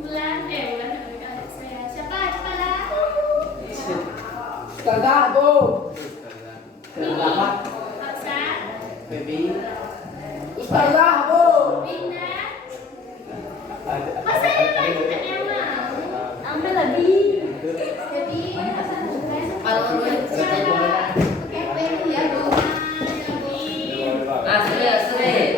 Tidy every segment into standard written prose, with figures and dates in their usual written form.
Bulan saya. Siapa kepala? Ustazah Bu. Ustazah. Hafsa. Baby. Ustazah Bu. Bina. Masa yang lain tak nama? Ambil lagi. Jadi Kalau lu ya Bu. sering.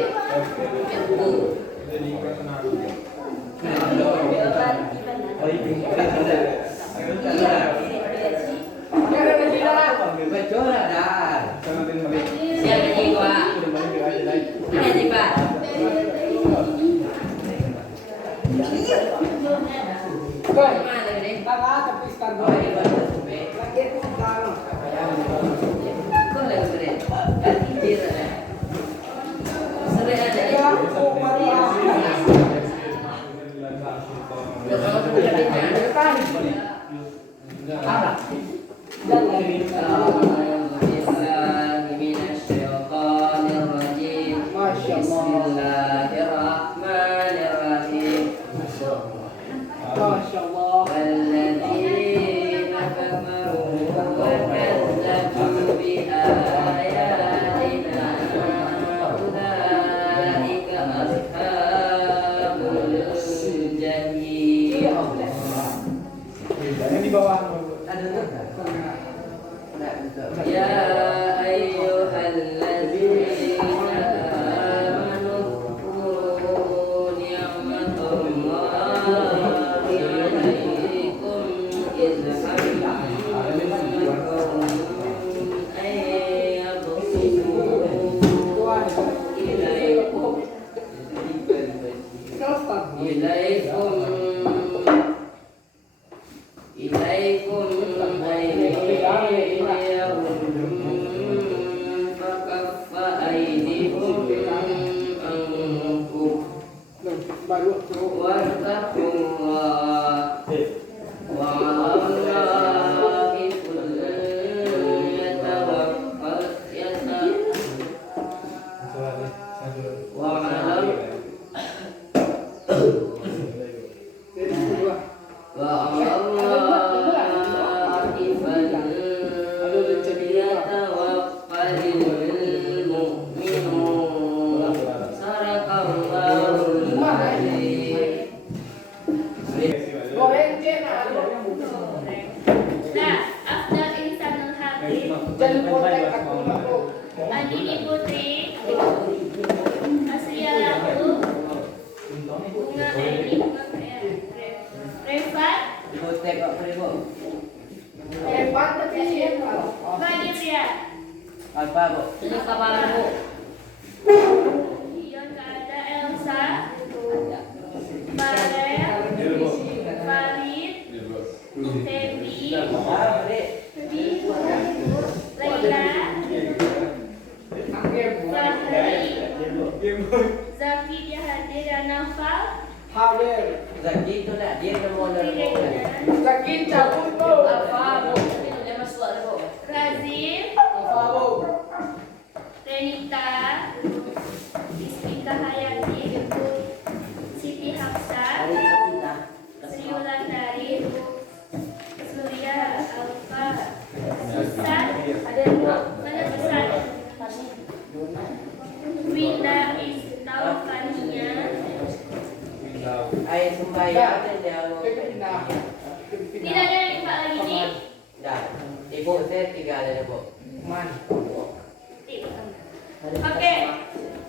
Siapa ni gua? Ini di Pak. Mana ni? Tapi sekarang lagi aku sekarang. Kau lagi sering. Ganti dia. Sering ada. Masya Allah. والذين كفروا وكذبوا بآياتنا أولئك أصحاب الجحيم. Yang di bawah. يا أيها الذين آمنوا اذكروا نعمة الله عليكم إذ هم قوم أن يبسطوا إليكم أيديهم فكف أيديهم عنكم واتقوا الله وعلى الله Andini Putri, Aslia Laku, Bunga Refat, Valeria, Ion ada Elsa, Barel, Farid, Febi, Laila, Fahri, Zaki dia hadir dan Nafal, Hadir. Zaki itu nak dia mau Zaki cabut Bu. apa? Dia masuk ada bu. Razif, Apa Bu? Renita, Ismika Hayati, Siti Hafsa, Sri Wulandari, Surya Alfa, Susan, mana Susan? Winda Istaufania, Air sembahyang dan dia tidak ada yang empat lagi nih. dah. Ibu saya tiga ada bu. Man. Oke,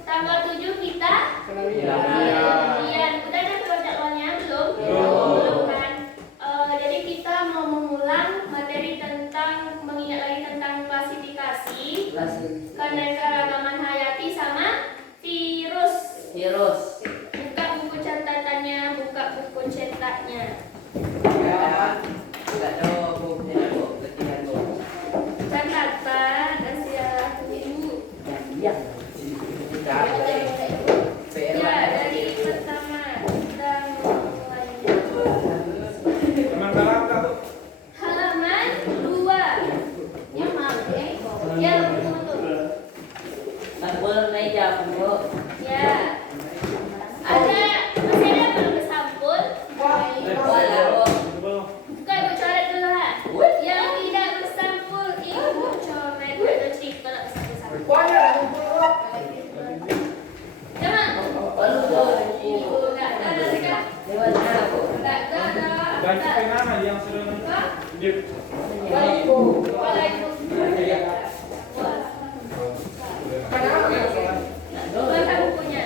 tanggal 7 kita kemudian udah ada jadwalnya belum? Belum kan? Jadi kita mau mengulang materi tentang mengingat lagi tentang klasifikasi keanekaragaman hayati sama virus. Buka buku catatannya, buka buku cetaknya. Tak ada bu. Latihan bu. Catatan Asia Ibu. Ya, dari pertama kita mulai. Halaman 2. Yang mana? Ya, betul. Sampul naik jam bu. Ya. Masih ada belum sampul? Baca bukunya.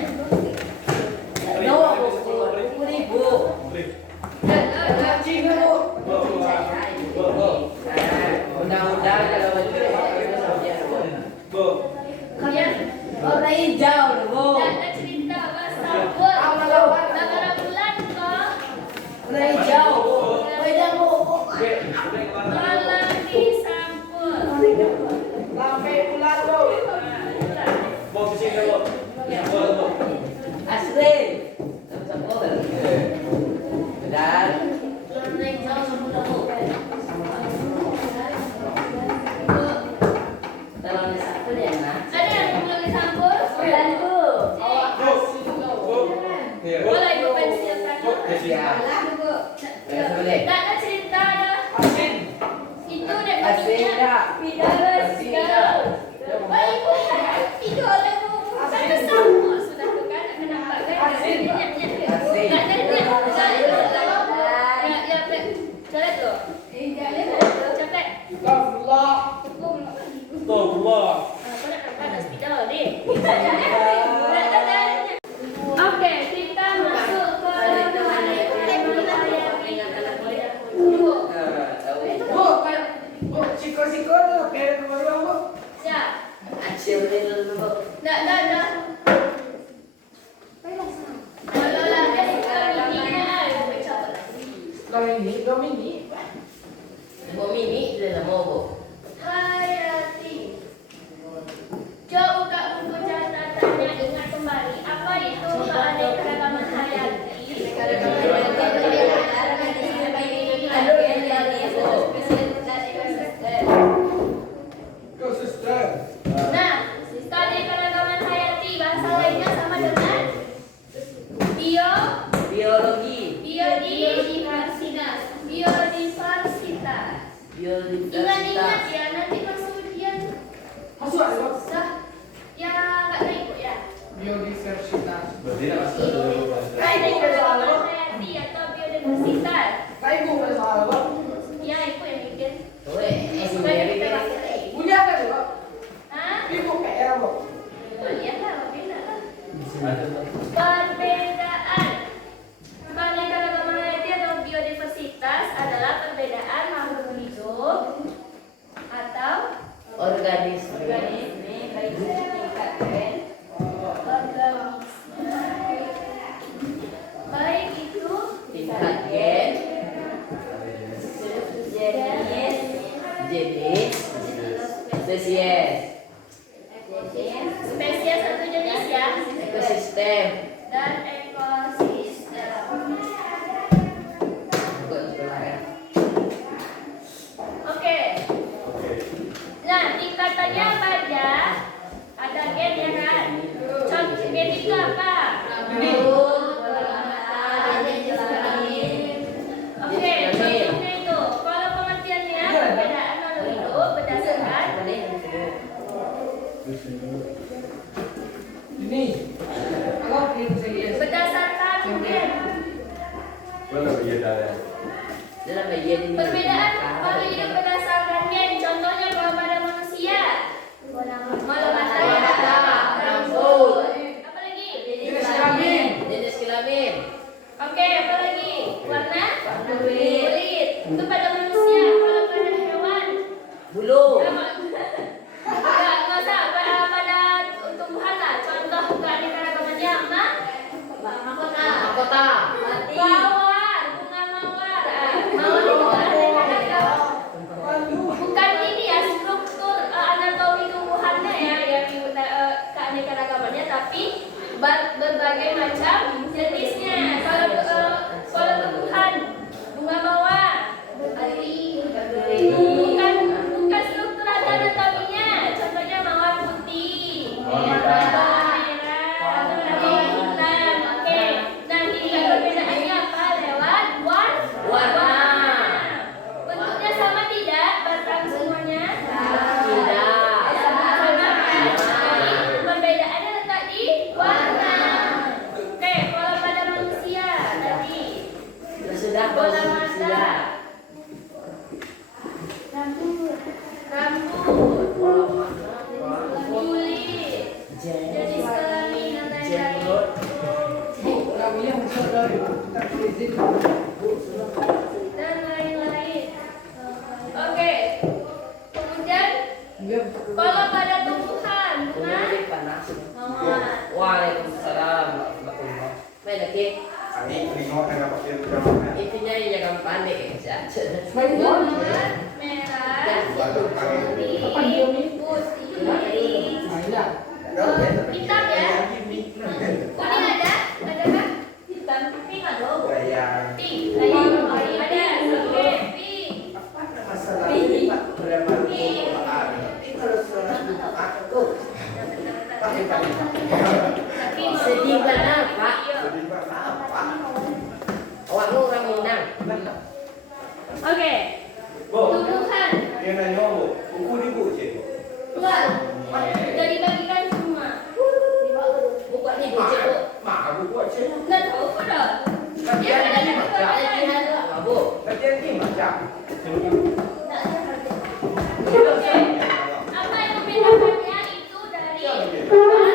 No, buku nih bu. Cacing bu. Undang-undang kalau itu Kalian warna hijau loh bu. ada cerita bahasa bulan. Negara bulan kok. Warna hijau bu. Beda bu. Malam di sampul. Lampe bulan bu. Asli. Sama-sama benar. Warna hijau sampul bu. Dalam satu ya nak. Ada yang belum disampul? Bulan bu. Boleh ibu pensil tangan. Ya. Boleh. Tak ada cerita ada. Asin. Itu deh Asli bunyinya. tak? Pidara segala. Oh ibu, itu oleh bu. Saya sampul sudah tuh kan. Kenapa kan? Asin. Asin. Tak ada dia. Ya, jalan tuh. Jalan tuh. Capek. Astagfirullah. Aku nak ada spidol ni. Oke, kita masuk ke Bu, bu, siko-siko tuh kayak kemarin bu. siap. Acil dulu bu. Dah. Kalau lagi sekarang ini aku baca lagi. Domini. Bu mini sudah mau bu. Hayati. Coba buka buku catatannya, ingat kembali apa itu keanekaragaman hayati. Go sister. Nah, keanekaragaman hayati bahasa lainnya sama dengan Biologi. biodiversitas. Ingat ya, nanti pas ujian Masuk ada bu. susah. Ya nggak naik kok ya. Biodiversitas. Keanekaragaman hayati atau biodiversitas. Kayak bu ada salah bu. Ya, itu yang bikin. Supaya Supaya kita baca. Punya kan bu? Hah? Ibu kayak bu. Lihatlah, beda lah. Perbedaan. Keanekaragaman hayati atau biodiversitas adalah perbedaan makhluk hidup atau organisme. baik tingkat organisme. Baik itu Tingkat gen, jenis, jenis, spesies, spesies atau jenis ya, ekosistem. dan ekosistem. Oke. Nah, tingkatannya apa aja? Ada gen ya kan? Contoh gen itu apa? Oke, contohnya itu. Kalau pengertiannya perbedaan makhluk hidup berdasarkan Ini. Kalau ini saya. berdasarkan gen. Dalam bagian ini. Perbedaan makhluk hidup berdasarkan gen. Contohnya kalau pada manusia, bola mata, rambut. Apa lagi? Jenis kelamin. Jenis kelamin. Oke, apa lagi? Warna? Kulit. Kulit. Itu pada manusia. Kalau pada hewan, Bulu. nggak usah. Pada tumbuhan lah. Contoh keanekaragamannya apa? Mahkota. Mawar, bunga mawar. Mawar itu keanekaragaman. Aduh. Bukan ini ya struktur anatomi tumbuhannya ya, pandai ya. Merah, putih, hitam ya. Kuning ada kah? Hitam, pink ada. Pink, ada. Oke, pink. Sedih kenapa? Awak lu orang Minang. Oke. Tumbuhan. Enggak. Udah dibagikan semua. Bukan ni cik. Enggak tahu udah. Ya ada Abu. Oke. Apa yang membedakannya itu dari yang membedakannya.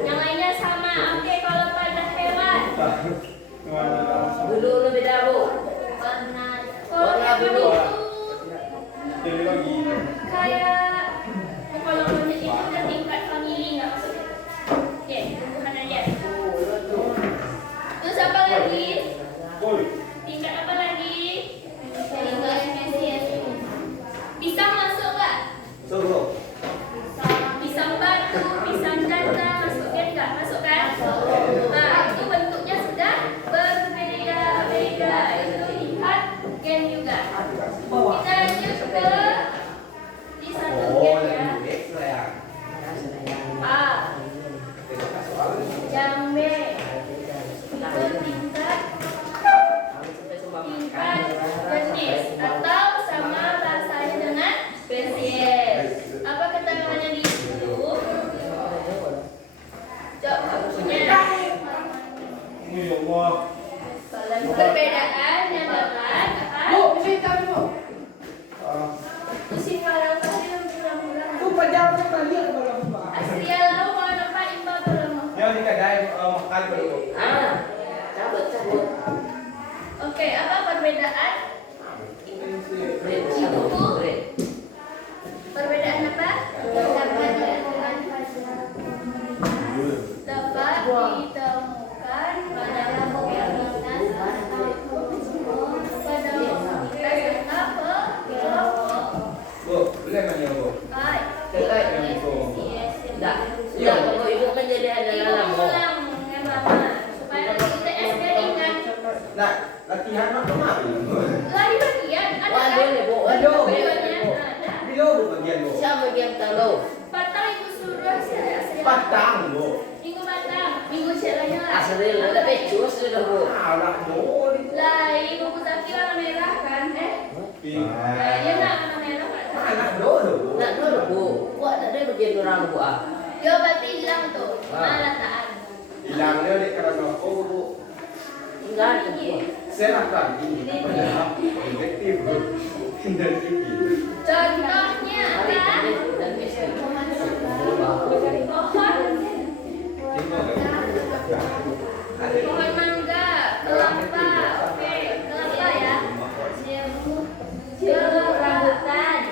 Yang lainnya sama. Oke, kalau pada hewan. Bulu lu beda bu. Kalau hewan itu kayak kalau monyet itu udah tingkat family nggak maksudnya. Oke, tumbuhan aja. Terus apa lagi? Tingkat apa lagi? Tingkat spesies. Pisang masuk nggak? Pisang batu, pisang jantan masuk kan nggak? Masuk kan? Nah, itu bentuknya sudah berbeda-beda. Itu lihat gen juga. Kita lanjut ke di satu gen ya. A, yang B itu tingkat jenis atau sama rasanya dengan spesies. Apa keterangannya di situ? Coba punya. Perbedaan yang dapat musim kemarau pasti bulan-bulan. Asria lalu kalau nampak imbau tolong. Cabut. Oke, apa perbedaan? Perbedaan apa? Dapat ditemukan pada komunitas atau pada komunitas atau kelompok. Baik. Enggak. Enggak, kalau ibu kan jadi ada Ibu dalam. ulang yang lama supaya nanti UTS dia ringan. Latihan mak kemarin. Lari bagian ada Waduh kan? nih bu. Bagiannya ada. Bilo bagian lo. Siapa yang tahu? Patang ibu suruh saya asli. Patang lo. Minggu patang, minggu celanya lah. Asli ada becus sudah bu. Alah lo. Lah, ibu Zaki warna merah kan? Lah, dia nak warna merah kan? Anak lo. Nak dulu bu. Buat ada bagian orang bu ah. Yo berarti hilang tuh. Malah tak ada. Hilangnya di kerana bu. Enggak ada bu. Saya akan ini padahal detektif detektif. Contohnya apa? Pohon mangga, kelapa, oke, kelapa ya. Rambutan,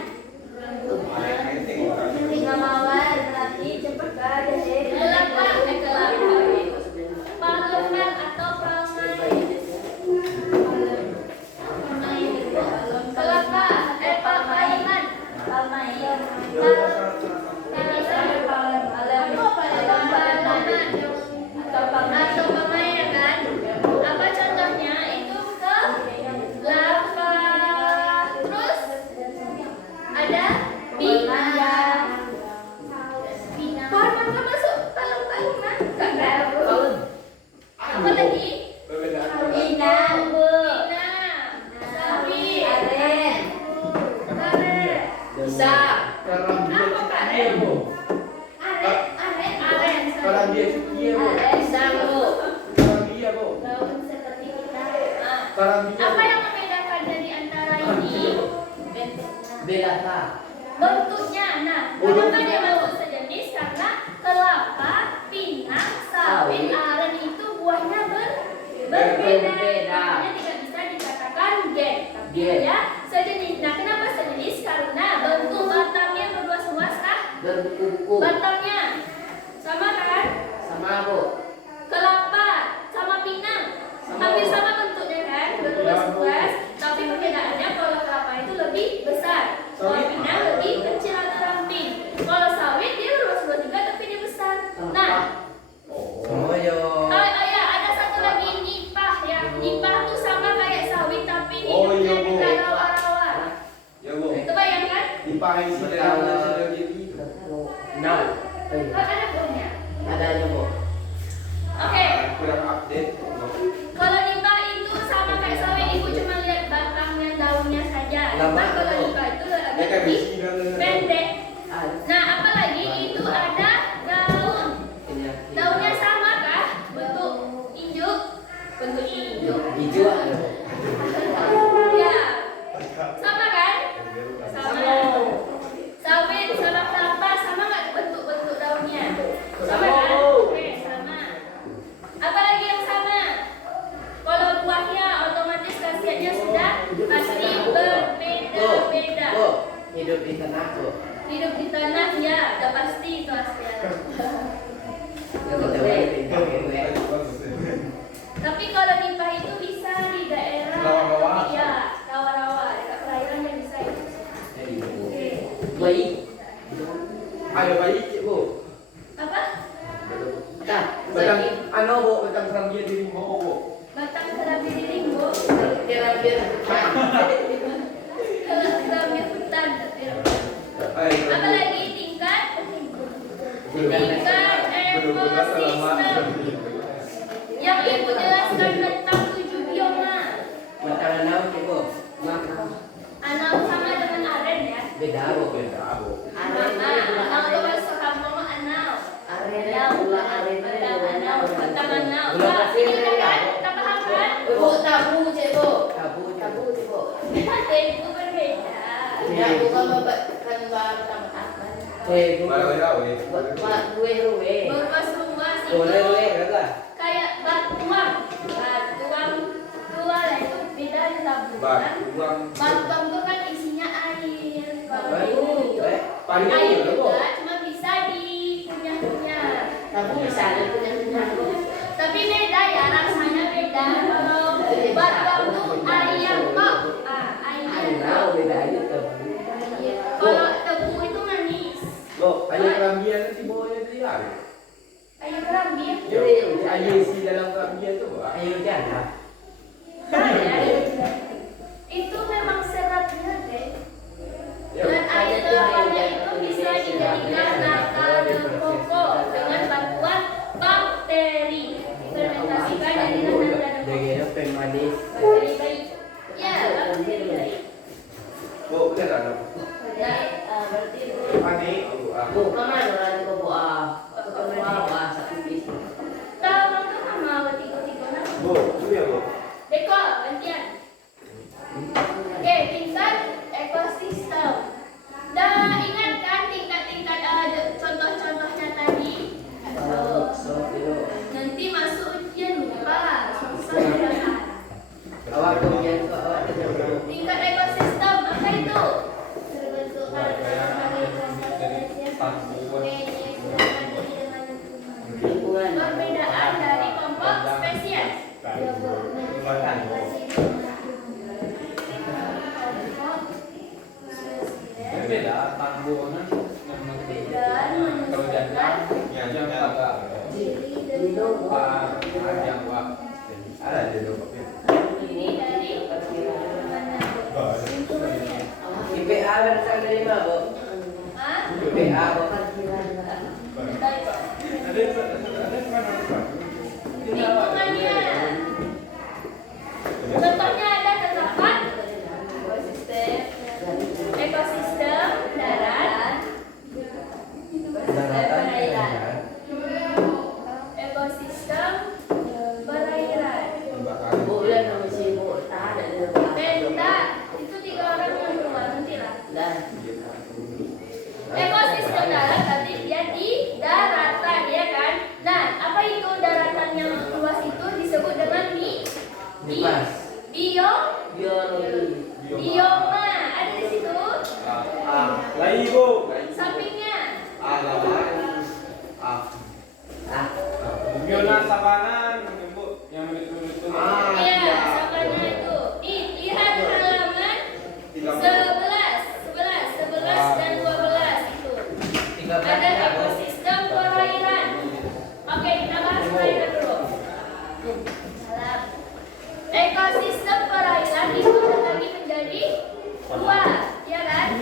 bunga mawar, berarti cepet kan? Kelapa, palungan atau palmai. Kelapa, palmaiman, palmai. Atau palmai ya kan? Apa contohnya? Itu kelapa. Terus ada pinang. Pohon mangga masuk palung-palungan? Enggak tahu. Apa lagi? Pinang, sapi, karet. Bisa. Apa karet? Aren. Kalau dia dia bu. Bisa bu. Kalau dia bu. Daun seperti kita. Kalau dia. Apa yang membedakan dari antara ini? Beda kah? Bentuknya. Nah, kenapa dia masuk sejenis? Karena kelapa, pinang, sawit, aren itu buahnya berbeda. Makanya tidak bisa dikatakan gen. Tapi dia sejenis. Nah, kenapa sejenis? Karena bentuk batangnya berdua sewas kah? Berkuku. Batangnya sama kan? Sama bu. Kelapa sama hampir sama bentuknya kan, berluas-luas, tapi perbedaannya kalau kelapa itu lebih besar, kalau pinang lebih kecil atau ramping. Kalau sawit dia luas-luas juga tapi dia besar. Nah, Oh yo. oh ya, ada satu lagi nipah ya. Nipah tuh sama kayak sawit tapi Oh, iya, hidupnya Bu. kita rawa-rawa. Ya bu, Itu bayangkan? dipahin si dalam gitu. Nah, Oh, ada buahnya. adanya bu. Oke. Kurang update. Kalau nipah itu sama kayak sawit, ibu cuma lihat batangnya, daunnya saja. Lama, Nah, kalau Bu. nipah itu Ya kan lebih besi dan pendek. Nah, apalagi itu ada daun. Daunnya sama kah? Bentuk injuk. Bentuk injuk. Hijau. Ya. Sama kan? Sama. Sawit sama kelapa sama nggak bentuk-bentuk daunnya? Sama kan? Oke, sama. Apalagi yang sama? Kalau buahnya otomatis khasiatnya sudah pasti berbeda-beda. Bu, hidup di tanah bu. Hidup di tanah ya, udah pasti itu hasilnya. Tapi kalau nipah itu bisa di daerah Rawa-rawa. ya, rawa-rawa, dekat perairan yang bisa itu. Oke. Baik. Ayo baik bu. Apa? Nah, Batang ano bu, batang kerambian di mau bu. Batang kerabi di rimbo. kira-kira Kalau kerabi hutan. Apalagi tingkat ekosistem yang ibu jelaskan tentang 7 bioma. makanan apa bu? Anau sama dengan aren ya. Beda bu. Beda bu. Anau itu bahasa kampung anau. Batang anau. Gula Nah, pasir ini ya, kan Bu. kita paham kan? Bu, tabu cek bu. Tabu cek bu. Itu berbeda. Ya, bukan bapak kan bapak apa? Bu. Bala we. Buat ruwe. Berluas-luas itu Ruwe berapa? kayak batuang. Batuang tua lah itu beda di tabungan. Batuang. Batuang itu kan isinya air. Paling Air itu bu. juga cuma bisa dikunyah-kunyah. Tabu bisa ada punya bu. Tapi beda ya, rasanya beda. Kalau batuang tuh ayam kok. Ayam. Tahu beda aja tuh. Kalau tebu itu manis. Bu, ayo kerambian si boy itu ya. Ayam kerambir. Yo, ayo si dalam kerambian tuh bu. Ayo jangan. Itu memang seratnya deh. Yo. Dan air kelapanya itu bisa dijadikan makanan pokok dengan bantuan bakteri. Fermentasikan dari nada-nada Jadi pemanis. bakteri baik. Ya, bakteri baik. Bu, bener ada. Ya, Panik. Bu, kemana nanti bu? Ketemu apa? Satu piece. tahu tuh sama tiga-tiga nama. Bu, itu ya bu. Deko, gantian. Oke, tingkat ekosistem. Dah ingat kan tingkat-tingkat contoh-contohnya tadi? Nanti masuk ujian lupa. Susah ya. Awak kemudian awak kerja. Tingkat ekosistem apa itu? Lingkungan. Perbedaan dari kelompok spesies. Beda, tanggungan Dan menunjukkan yang Ada di dompetnya. ini dari mana? IPA berasal dari mana bu? Hah? IPA bu. Lingkungannya. Contohnya ada terdapat ekosistem darat, ekosistem perairan. Bu bilang nama si bu tahan ada Benda itu 3 orang yang keluar nanti lah. dah. Ekosistem darat tadi dia di daratan ya kan. Nah, apa itu daratan yang luas itu disebut dengan Bebas. Biologi. bioma. Ada di situ. Lagi bu. Sampingnya. Ah. Biona savana menembuk yang menutup Iya, savana itu. Lihat halaman 11 dan 12 itu. Ada ekosistem perairan. Oke, kita bahas perairan dulu. Salam. Ekosistem perairan itu terbagi menjadi 2, ya kan?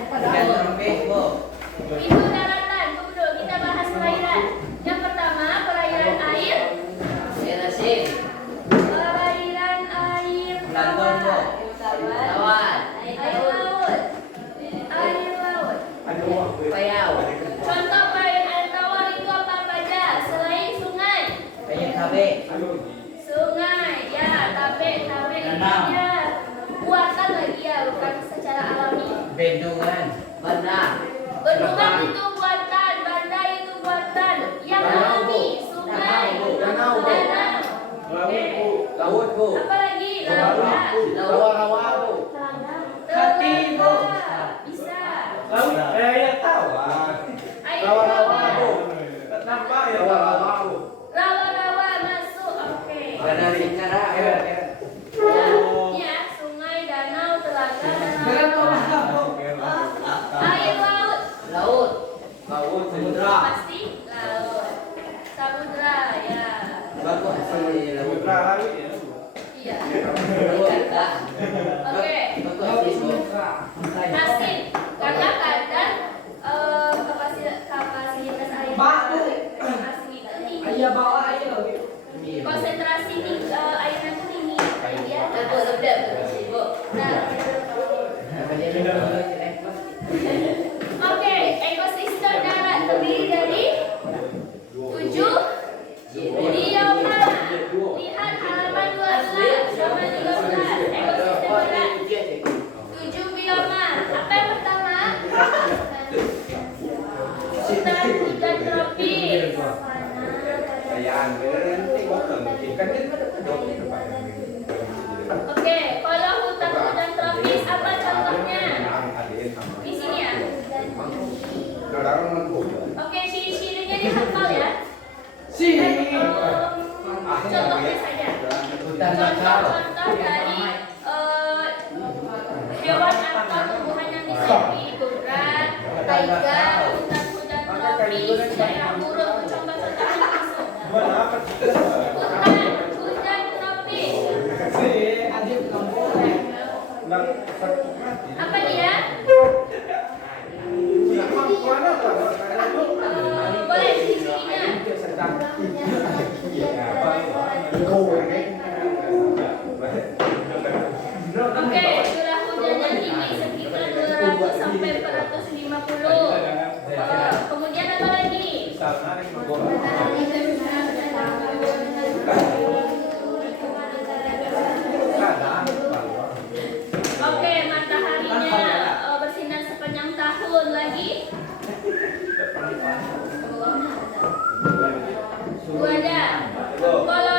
Itu daratan. Tunggu dulu, kita bahas perairan. Yang pertama, perairan air. Perairan air tawar. Air laut. Contoh perairan air tawar itu apa saja selain sungai? Sungai, ya, tabe intinya buatan lagi ya, bukan secara alami. Bendungan. Bendungan itu buatan, bandai itu buatan. Yang alami, sungai, danau. Laut, Bu. Apa lagi? Laut. Hati, Bu. Bisa. Laut air tawar. Air Rawa-rawa, tawar. Bu. Nampak ya rawa-rawa, Bu. Rawa-rawa masuk, oke. Ya, sungai, danau, telaga, dan laut. Air laut. Laut samudra. Pasti laut. Samudra, ya. Samudra laut ya. Iya. Oke. Asin. Karena kadar kapasitas air asin itu tinggi. Konsentrasi airnya itu tinggi. Jadi dia Oke, ekosistem darat terdiri dari 7 bioma. Lihat halaman 12 sama 13. Ekosistem darat 7 bioma. Apa yang pertama? Hutan tropis. Oke, kalau hutan tropis apa contohnya? Di sini ya. Oke, ciri-cirinya dihafal ya. Contohnya saja. Contoh dari hewan atau tumbuhan yang disebut tundra, taiga, hutan tropis, daerah gurun, contoh-contohnya masuk. Hutan tropis. Apa dia? Boleh ciri-cirinya. Oke, curah hujannya tinggi sekitar 200 sampai 450. Kemudian apa lagi? Oke, mataharinya bersinar sepanjang tahun lagi. Ada. Kalau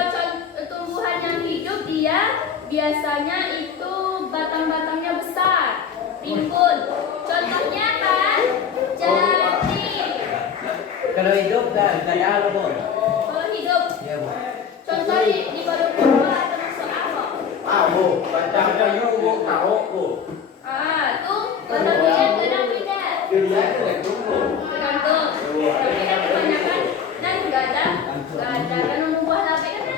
tumbuhan yang hidup dia biasanya itu batang-batangnya besar, rimbun. Contohnya kan jati. Kalau hidup gak ada Bu. Kalau hidup, Iya, Bu. contoh di Palu-Palu termasuk apa? Batang kayu, Bu. Tahu, Bu. Tuh batangnya yang beda-beda. Tergantung. Tapi kan kebanyakan dan nggak ada kan nunggu buah labe kan?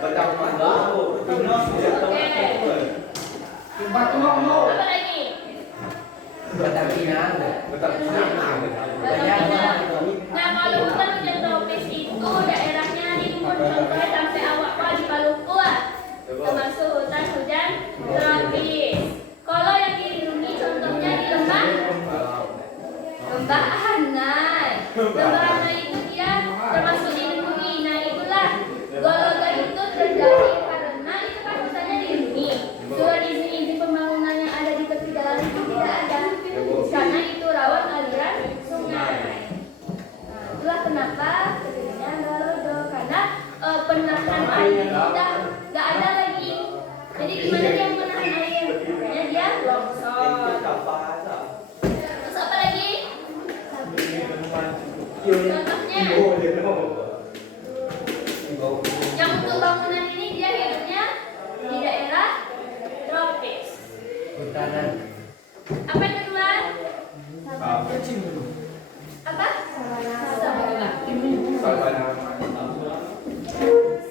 Batang mangga, Bu. Oke. Apa lagi? Batang pinang. Batang pinang. Nah, kalau hutan tropis itu daerahnya rimbun, contohnya sampai awak di Maluku, termasuk hutan tropis. Kalau yang dilindungi contohnya di lembah Hanai. Lembah Hanai itu dia termasuk dilindungi. Nah, itulah golongan itu terjadi karena itu kan hutannya dilindungi. Surat izin pembangunan yang ada di tepi jalan itu tidak ada karena itu rawan aliran sungai. Nah, itulah kenapa terjadinya Galodo, karena penahan air itu udah nggak ada lagi. Jadi gimana dia menahan air? Makanya dia longsor. Terus apa lagi? Contohnya, yang untuk bangunan ini kanan. Apa yang kedua? Apa? Sabana.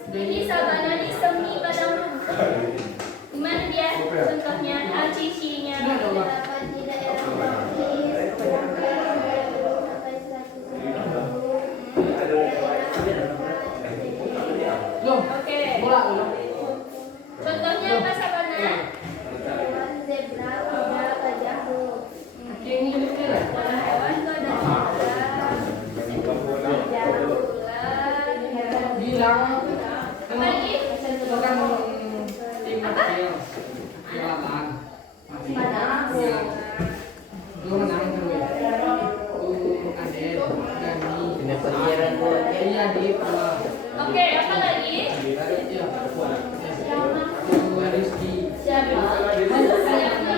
Ini sabana di semi padang rumput. Gimana dia? Contohnya, cicinya. Oke. Contohnya apa sabana? Zebra, kuda, gajah, hewan itu ada zebra, gajah, ular, bilang apa lagi? itu kan tim kecil jualan masih lu menang tuh ya lu adek Gani Ini penyiaran buat iya di pulau Oke, apa lagi? iya Rizky Siapa? Siapa?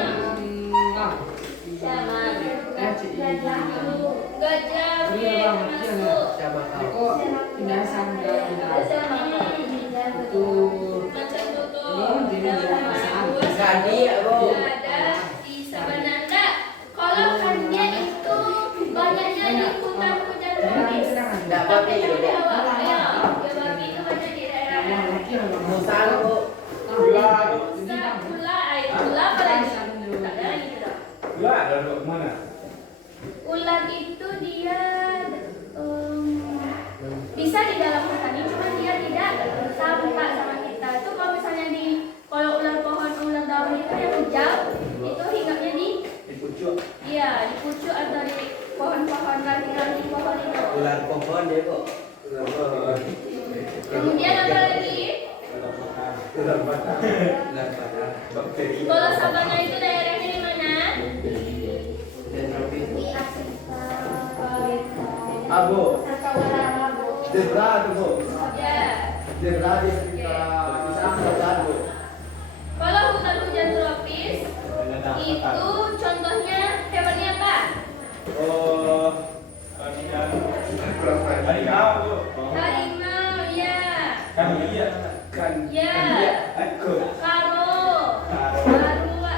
Gajah, oke, masuk. siapa kau? kok pindah sampai itu Macan tutul. Gandhi ya, Bu. Ada di Sabananda. Kalau kandia itu banyaknya di hutan-hutan tropis. Enggak apa-apa ya, Dek. Ya, babi itu banyak di daerah. Musang, Bu. Gula apa lagi? Ada lagi tidak? Gula ada mana? Ular itu dia bisa di dalam hutan ini, cuma dia tidak tampak sama kita. Itu kalau misalnya kalau ular pohon, ular daun itu yang hijau, itu hinggapnya di pucuk. iya di pucuk atau di pohon-pohon, ranting-ranting pohon itu. Ular pohon ya, Bu. Kemudian apa lagi? Ular batang. Ular pada. Bakteri. Kalau sabana itu daerahnya di mana? Dan tropis. Abu. Zebra tu Bu. Ya. Zebra di sekitar Islam Bu. Kalau hutan hujan tropis itu contohnya hewannya apa? Oh, harimau Bu. Harimau, ya. Kan iya. Kan Ya. Aku. Karo. Karua.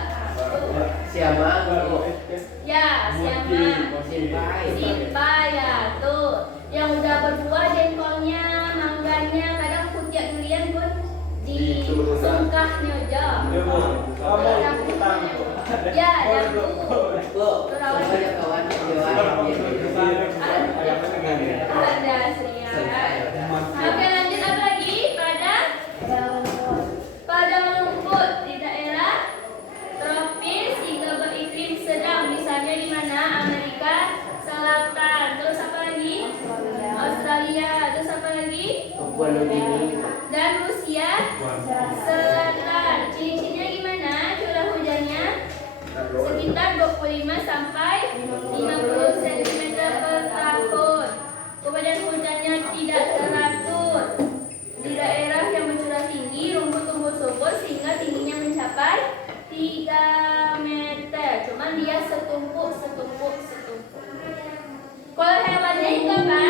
Siapa, Bu? Ya, siapa? Simpai. Simpai ya, tuh. Yang udah berbuah jengkolnya, mangganya, kadang kutiak durian pun disungkahnya aja. Ya Bu. Kamu utang Bu. Ya, jambu. Bu, saya kawan Ada siap. Oke, lanjut apa lagi? Padang rumput di daerah tropis hingga beriklim sedang, misalnya di mana? Amerika Selatan. Terus apa lagi? Australia. Terus apa lagi? Dan Rusia Selatan. Ciri-cirinya gimana? Curah hujannya sekitar 25 sampai 50 cm per tahun. Kemudian hujannya tidak teratur. Di daerah yang bercurah tinggi, rumput tumbuh subur sehingga tingginya mencapai 3 meter. Cuman dia setumpuk. Kalau hewannya itu apa?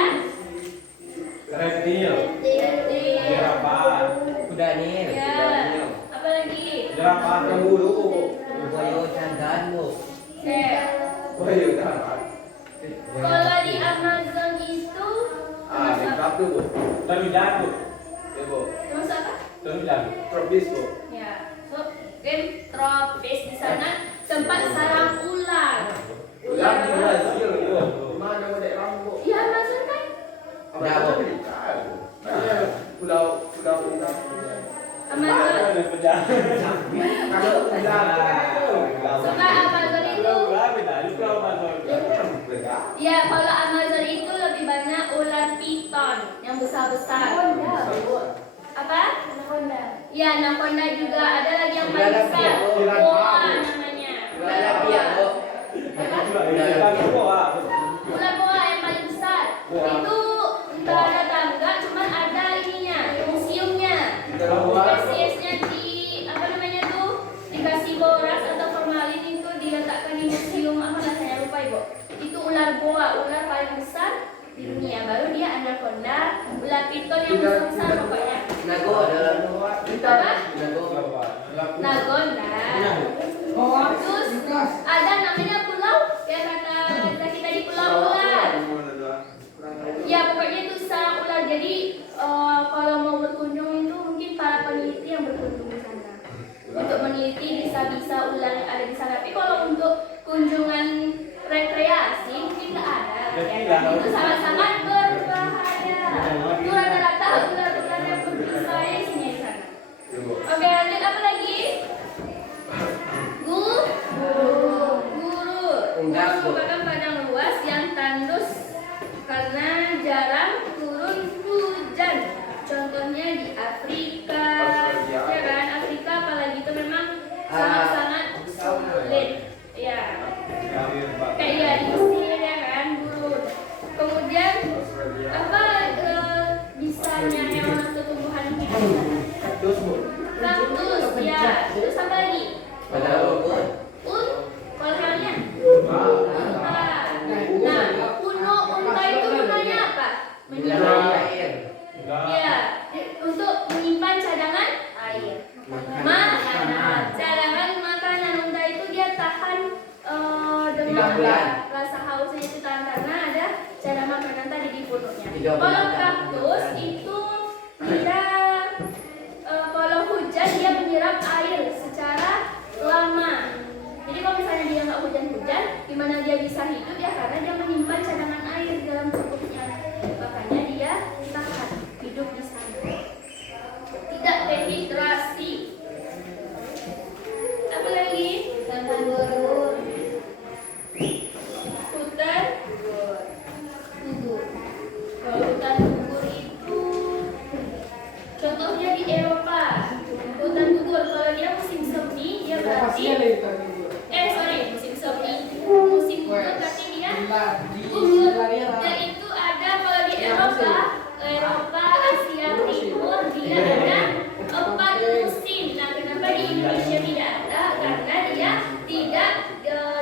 Reptil. Reptil. Jerapah. Kuda nih. Ya. Apa lagi? Jerapah kanguru Bu. Boyo candan, Bu. Cek. Boyo darat. Kalau di Amazon itu Di Kaptu Bu. Termidan Bu. Ya Bu. termasuk apa? Termidan. Tropis Bu. Ya, so game tropis di sana tempat sarang ular. Ular di Brazil Bu. Di mana Bu daerah Bu? Ya Amazon kan? Amerika. Pulau Amazon. Kalau Suka Amazon itu. Ya, kalau Amazon itu lebih banyak ular piton yang besar-besar. Apa? Ya, anaconda juga. Ada lagi yang paling besar. Boa namanya. Ular boa yang paling besar. Itu entah ada tangga, cuman ada ininya, museumnya. Spesiesnya di apa namanya tuh dikasih boras atau formalin itu diletakkan di museum apa saya lupa Ibu. Itu ular boa, ular paling besar di dunia. Baru dia anaconda, ular piton yang besar pokoknya. Nago dalam Apa? Nagonda. Terus ada namanya pulau yang kata tadi tadi pulau ular. Ya pokoknya itu sarang ular. Jadi kalau mau berkunjung itu mungkin para peneliti yang berkunjung di sana untuk meneliti bisa ular yang ada di sana. Tapi kalau untuk kunjungan rekreasi mungkin nggak ada. Ya, itu sangat-sangat berbahaya. Itu rata-rata ular-ular yang berbisa di sini di sana. Oke, lanjut apa lagi? Guru merupakan padang luas yang tandus karena jarang turun hujan. Contohnya di Afrika, ya kan? Afrika apalagi itu memang sangat-sangat sulit. Ya, kayak di Mesir ya kan, gurun. Kemudian apa bisanya hewan atau tumbuhan hidup? Kaktus, ya. Terus apa lagi? Kalau hewannya? Nah, unta itu gunanya apa? Ya, untuk menyimpan cadangan air. Cadangan makanan. Unta itu dia tahan dengan rasa hausnya itu tahan karena ada cadangan makanan tadi di punuknya. Kalau kaktus itu dia kalau hujan dia menyerap air secara lama. Jadi kalau misalnya dia nggak hujan-hujan, gimana dia bisa hidup ya? Karena dia menyimpan cadangan air di dalam tubuhnya. Makanya dia tahan hidup di sana. Tidak dehidrasi. Apa lagi? Hutan gugur. Kalau hutan gugur itu contohnya di Eropa. Hutan gugur kalau dia musim semi dia berarti musim semi. Musim gugur berarti dia gugur. Yaitu ada kalau di Eropa, Asia Timur dia ada 4 musim. Nah, kenapa di Indonesia tidak ada? Karena dia tidak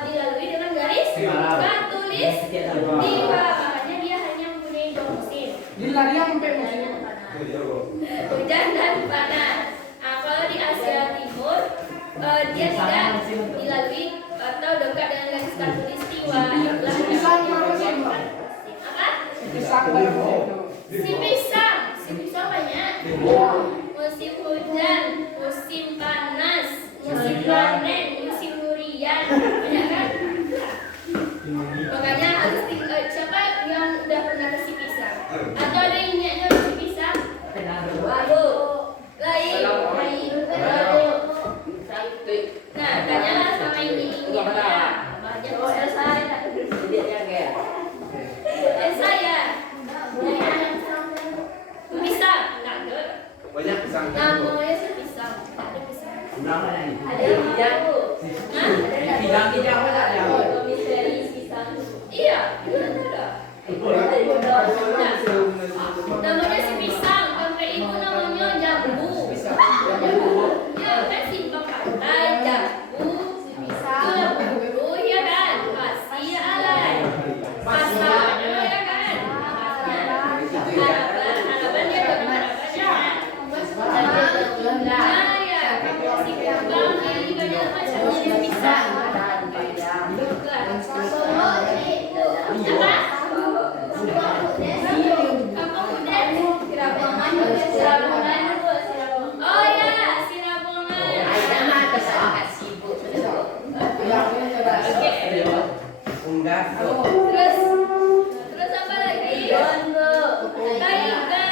dilalui dengan garis khatulistiwa. Makanya dia hanya mempunyai 2 musim. Hujan dan panas. Nah, kalau di Asia Timur dia tidak dilalui atau dekat dengan garis khatulistiwa. Apa? Si pisang banyak. Musim hujan, musim panas, musim panen, musim durian, banyak kan? Makanya harus siapa yang udah pernah ke si pisang? Atau ada yang niatnya ke si pisang? Lain. Nah, tanyalah sama ini ya. Saya. Pisang, enggak ada. Banyak pisang. Namanya sih pisang, ada pisang. Ada Tidak. misteri pisang. Iya, itu ada. Namanya si pisang, sampai itu namanya jambu. Ya kan simpang kata jambu, si pisang, jambu ya kan, pasti alay, pasarnya ya kan, harapan dia dengan harapannya. Nah ya, si kembang ini banyak macamnya si pisang. Oh ya, Sirabongan. Terus apa lagi? Taiga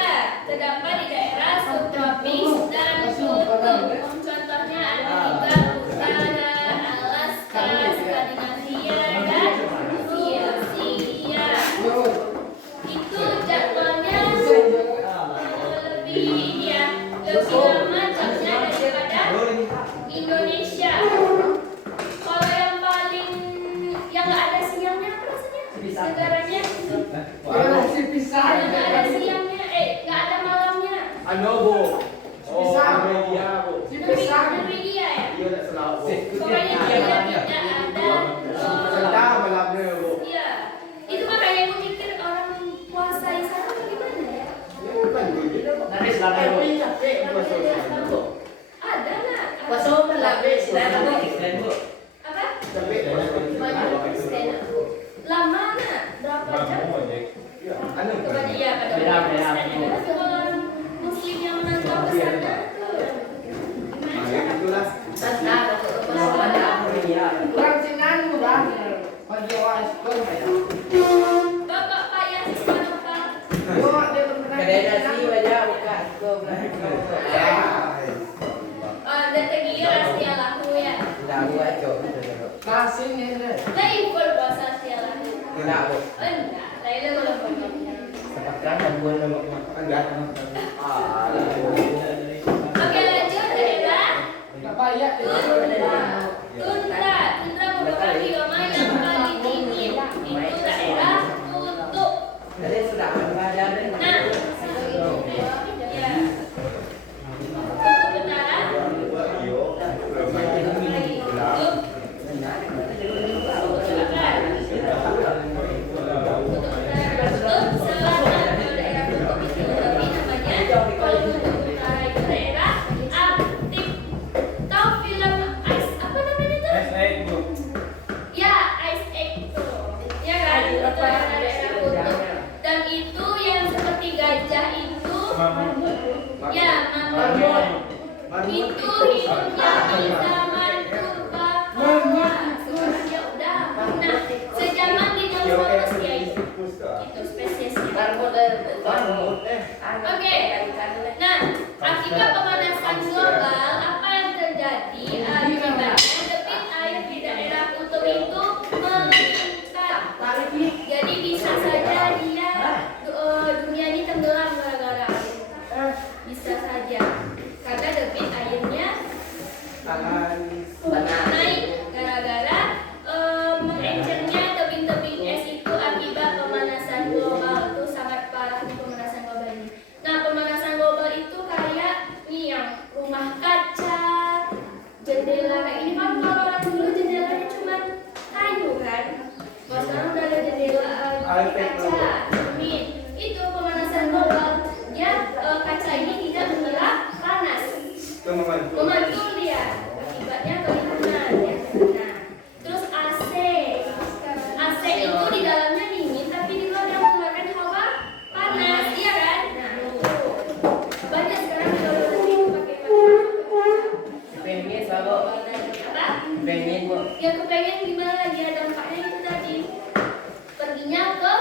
terdapat di daerah subtropis dan kutub. Contohnya Amerika Utara, Alaska, Skandinavia, dan Rusia. Itu jadwalnya lebih lama jamnya daripada Indonesia. Kalau yang nggak ada siangnya apa rasanya? Negaranya nggak ada siangnya, nggak ada malamnya. Norwegia, Bu. Norwegia ya. Dia tak salah, Bu. Pokoknya dia tidak ada. Malamnya, Bu. Iya. Itu makanya aku mikir orang puasa di sana bagaimana ya? Ada nggak? Pasok malapit sila na Beda. Tapi kalau muslim yang menantau ke sana tuh gimana cara? Orang Cina udah penjual sekolah ya. Bapak Pak Yasin apa? Kedai nasi aja bukan Ada tegi rahasia lahu ya. Tidak buat coba. Kasih nih deh. Lah ikut bahasa rahasia lahu. Tidak bu. Enggak, saya itu kalau pokoknya. Sepak terang buat Enggak. Oke lanjut daerah. Apa ya? Tundra merupakan bioma yang paling dingin. Itu daerah kutub. Jadi sudah ada. Nah, ya. Kutub utara. Kutub selatan. Kalau daerah kutub itu tapi namanya kalau kutub utara itu daerah Arktik. Tahu film Ice apa namanya tuh? itu. Ya, Ice Age itu. Ya kan? Itu daerah kutub. Dan itu yang seperti gajah itu ya, mamut. Itu hidupnya di zaman purba. Sekarang dia udah punah. Sejaman dinosaurus ya itu. Itu spesiesnya. Oke. Nah, akibat pemanasan global, apa yang terjadi? Akibatnya debit air di daerah kutub itu meningkat. Jadi bisa saja dia dunia ini tenggelam gara-gara air. Bisa saja. Karena debit airnya naik gara-gara mengencernya tebing-tebing es itu akibat pemanasan global. Itu sangat parah nih pemanasan global ini. Nah, pemanasan global itu kayak nih yang rumah kaca, jendela kayak ini kan kalau orang dulu jendelanya cuma kayu kan. Kalau sekarang udah ada jendela kaca, cermin. Itu pemanasan global. Dia kaca ini tidak menyerap panas. Memantul dia. Akibatnya kelihatan ya. Nah, terus AC. AC itu di dalamnya dingin tapi di luar yang mengeluarkan hawa panas, iya kan? Nah, itu. Banyak sekarang di luar negeri pakai Pengen sabo. apa? Pengen bu. Ya kepengen gimana lagi ada dampaknya itu tadi. Perginya ke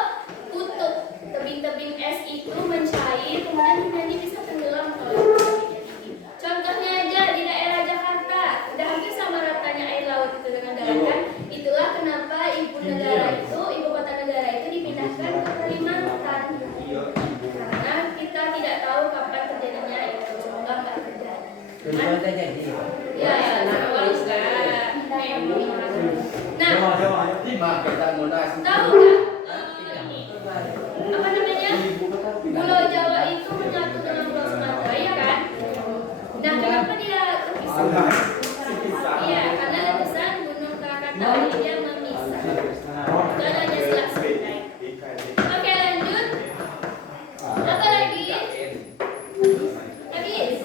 kutub. Tebing-tebing es itu mencair, kemudian dunia ini bisa tenggelam kalau tebingnya tinggi. Contohnya aja di daerah Jakarta, udah hampir sama ratanya air laut itu dengan daratan. Itulah kenapa ibu kota negara itu dipindahkan ke Kalimantan. Karena kita tidak tahu kapan terjadinya itu, semoga nggak terjadi. Tujuan jadi. Ya, kalau enggak, nah, Lima kita munas. tahu nggak ini apa namanya? Pulau Jawa itu menyatu dengan Pulau Sumatera, ya kan? Nah, kenapa dia terpisah? Iya, karena letusan Gunung Krakatau ini dia memisah. Itu adanya selat Sungai. Oke, lanjut. Apa lagi? Habis.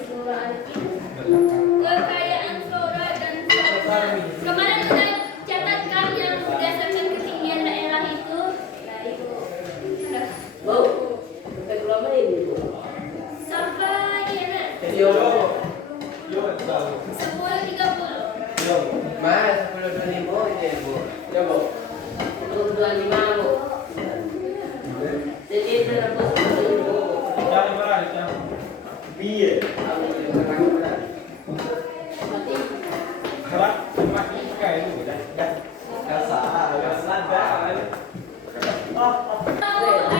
Kekayaan flora dan fauna. Kemarin udah catatkan yang berdasarkan ketinggian daerah itu. Ya, itu. Sampai ya, Yo. 10.30. Mas 10.000 itu bu. Ya bu. 25 bu. Jadi terus 10.000. Jangan marah, jangan. Biye. Kelas masih kayak itu udah. Kasar. Oh,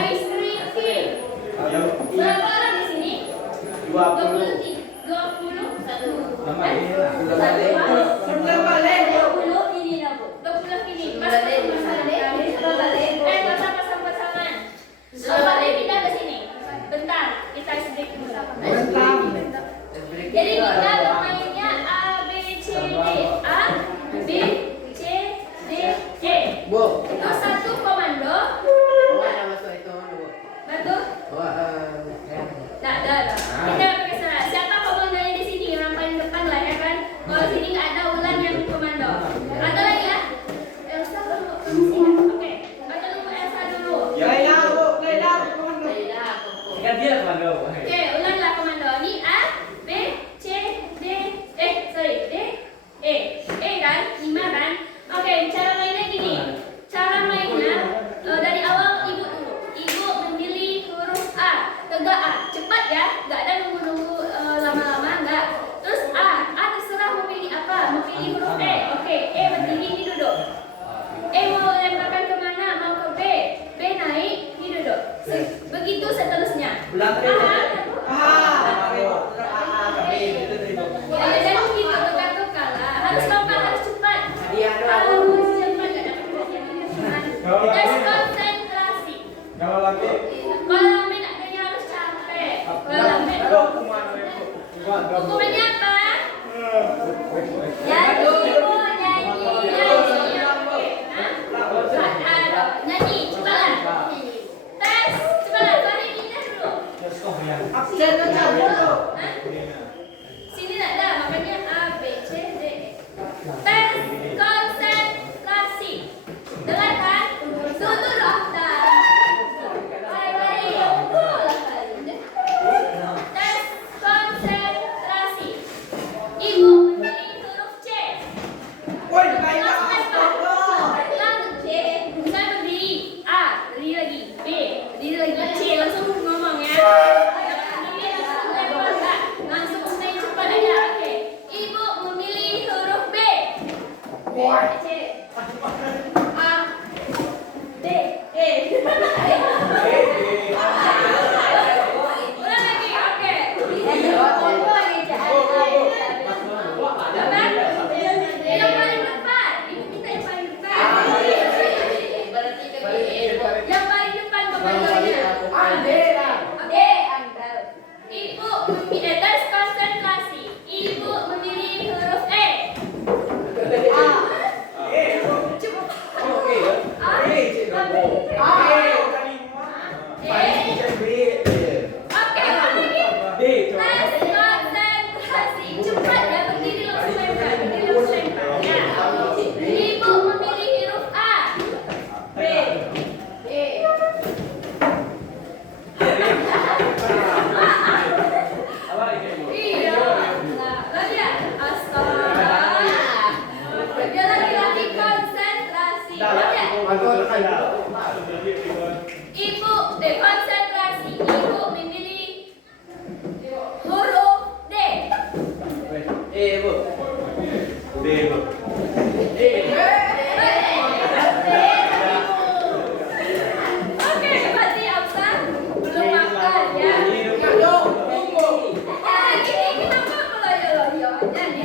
ice cream. Berapa orang di sini? 20. Nama ini lah. Sudah balik. 20 ini. Pasang-pasangan. Bapak kita ke sini. Bentar, kita break dulu. Jadi kita bermainnya A, B, C, D. A, B, C, D, E. Bu. Itu satu komando. Mana masuk itu bu? Betul? Nah, dah. Kita pakai sana. Siapa komandonya di sini? Yang paling depan lah ya kan? Kalau sini nggak ada Hukumannya apa? Nyanyi, ibu nyanyi, nyanyi, cepetan. Tes, cepetan, balik ini dulu. Absen aja dulu. Sini tak ada, makanya A, B, C, D, E. Tes, konsentrasi. Dengar kan? Tunggu dokter. Baik-baik, pulang kali. Tes, konsentrasi. Ibu memilih huruf C. Woi, baiklah. Langsung C. Saya berdiri. A, berdiri lagi. B, berdiri lagi. C, langsung ngomong ya. Berdiri, langsung lempar, Kak. Langsung stay cepat aja. Oke. Ibu memilih huruf B. B, C. A, D, E. Ulang lagi, oke. Yang paling depan. Ibu minta yang paling depan. Yang paling depan pembantunya. D. Ibu memilih tes konsentrasi. Ibu memilih huruf E. Tes konsentrasi. Cepat ya, berdiri langsung lempar. Berdiri langsung lempar. Ya. Ibu memilih huruf A. B. E. Iya. Nah, lagi ya. Astaga. Dia lagi konsentrasi. Lagi ya. Ibu konsentrasi. Ibu memilih huruf D. Oke, berarti Amsa belum makan ya. Ini kenapa meloyo-loyo? Jadi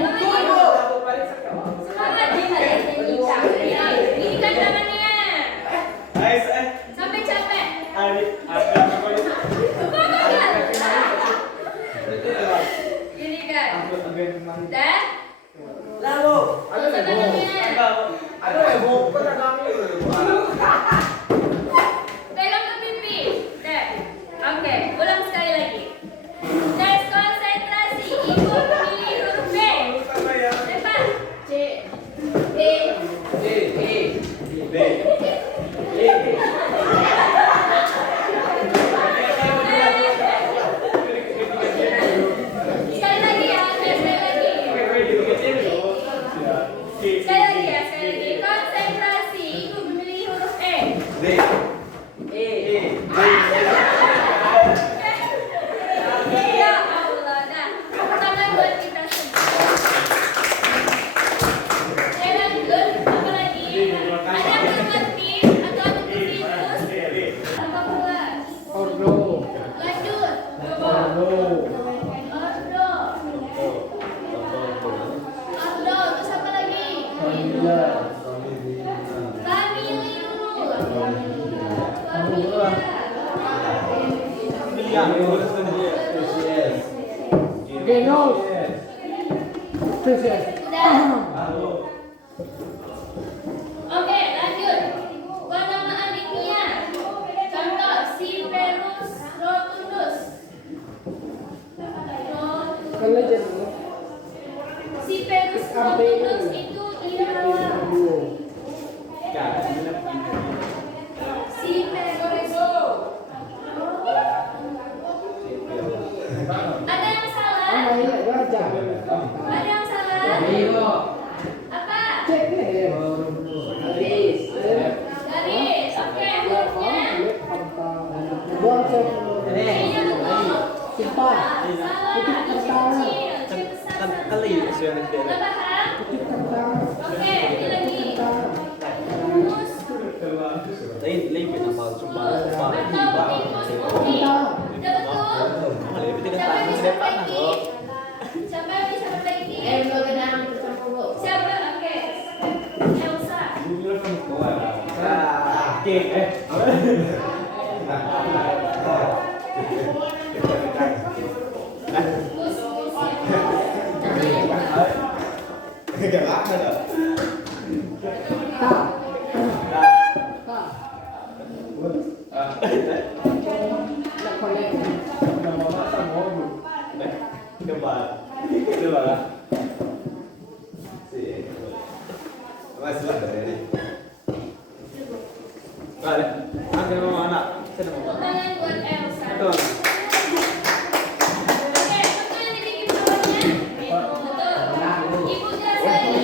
semangat ini kan tangannya sampai capek. Gini kan. Dan pegang ke pipi. Oke, ulang sekali lagi. Tes konsentrasi. Ibu memilih huruf B. Depan. C. D. Sekali lagi ya. Sekali lagi. Sekali lagi. Konsentrasi. Ibu memilih huruf E. Ya Allah, nah, tangan buat kita semua. Saya lanjut, apa lagi? Ada yang belum ngerti atau ada terus? Apa pula? Lanjut. Ordo, terus apa lagi? Udah. Oke, lanjut. Nama adiknya. Contoh, Siperus rotundus. Siperus rotundus itu irawa. Siperus. Ada yang salah? Ada yang salah? Apa? Garis. Oke, hurufnya. Kayaknya betul. Salah. Kecil. Besar. Nggak paham? Oke, ini lagi. Rumus. Atau tikus putih. Udah betul? Siapa yang bisa perbaiki? Siapa? Oke. Elsa. Gus. Namanya juga. Gak lama dah. Ta. Dah. Ta. Ah. Nak kolek. Nama mak sama dulu. Coba. Coba lah. Masih lah dari. Ada. Ada mama anak. Saya mau. Tangan buat Elsa. Betul. Oke, betul yang dibikin bawahnya. Betul. Ibu jasa ini.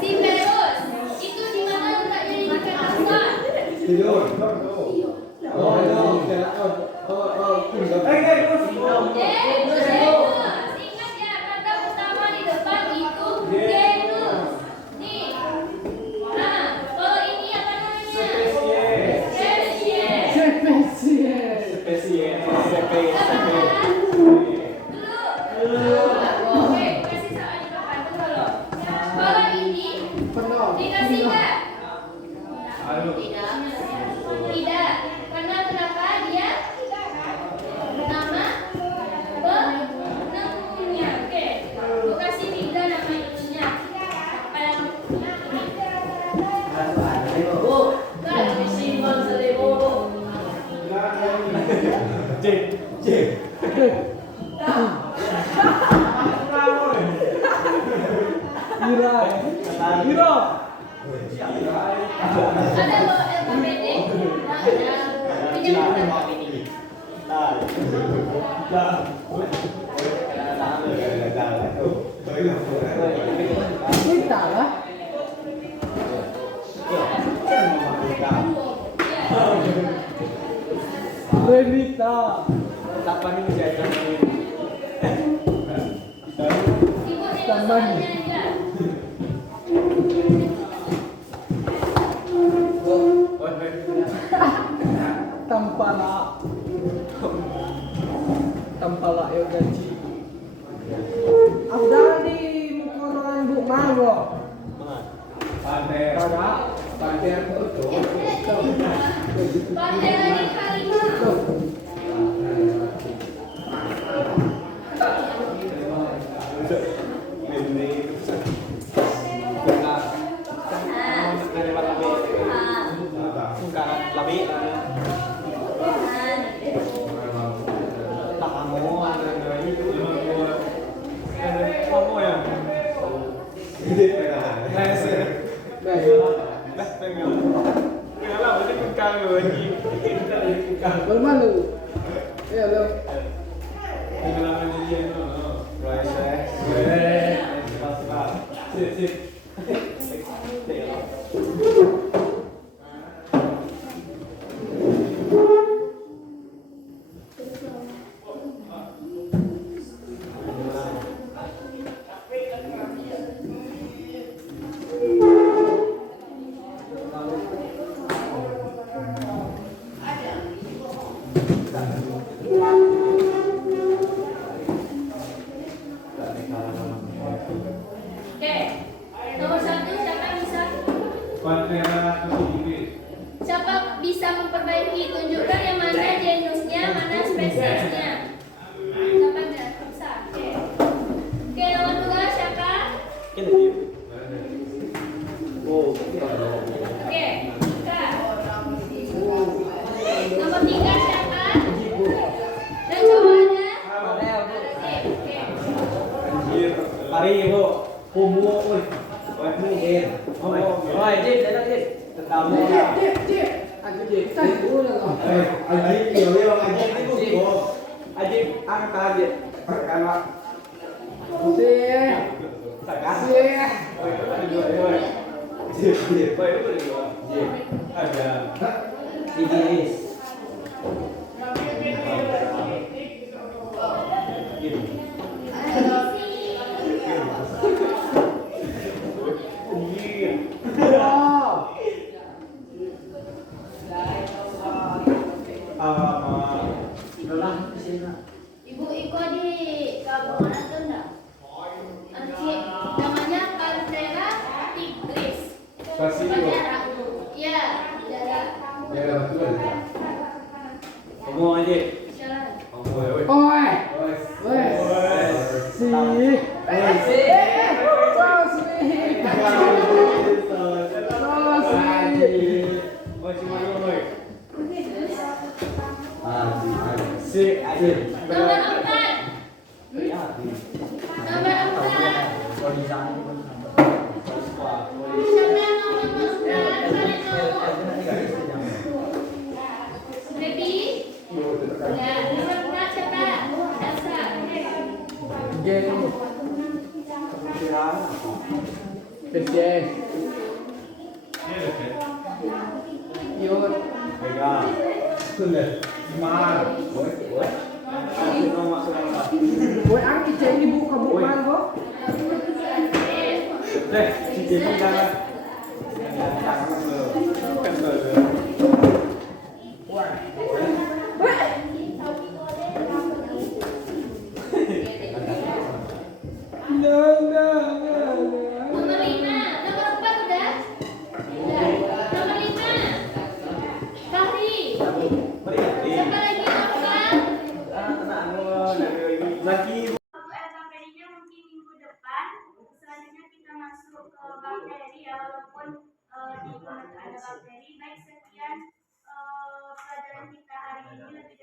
Si Verus, itu di mana letaknya di makan Elsa? Tidur. Oh, Genus. Ingat ya, kata utama di depan itu genus. Nih. Nah, kalau ini apa namanya? Spesies. Spesies. Oke, kasih sama di depan tuh loh. Kalau ini Penuh. dikasih nggak? Aduh. Tidak. Karena kenapa dia? Nama penemunya. Oke. Gue kasih tiga nama ininya. Apa yang Ira. Ira. ada lo alfabetik? Ada. Pinjam bentar. Kita lah. Renita. Kapan ini jajan ini? Ibu nih Tambahin. masalahnya aja. Tampala. Tampala yo gaji. Abdal di mukoran Bu Mago. Pantai. Tada. Pantai itu. Pantai lagi harimau. Bermalu. Ya lo. Oke. Nomor satu siapa yang bisa? Siapa bisa memperbaiki? Tunjukkan yang mana genusnya, mana spesiesnya. Siapa nggak bisa? Oke. Oke, nomor dua siapa? Oke, Kak. Nomor tiga siapa? Dan cowoknya? Oke. Hari ibu, kumu, Jin, datang Jin. Tetamu. Ajib, angkat Jin. Karena ada Idris. Ibu Iko di kampung mana tuh enggak? Namanya Panthera tigris. Panthera. Iya, darah. Ya, betul. Kamu aja. Jalan. Kamu, Oi. Jen. Kira. Jen. Yun. Mega. Sudah. Gimana? Boleh. Nama sudah. Boy, ang kitchen dibuka bukan kok. Si Jenny jangan. Jangan kan Nomor 5, nomor 4 udah? Udah. Nomor 5. Kahri. Siapa lagi nomor 4? Lagi. Waktu LKPD-nya mungkin minggu depan. Selanjutnya kita masuk ke bakteri ya, walaupun di ada bakteri. Baik, sekian pelajaran kita hari ini. Lebih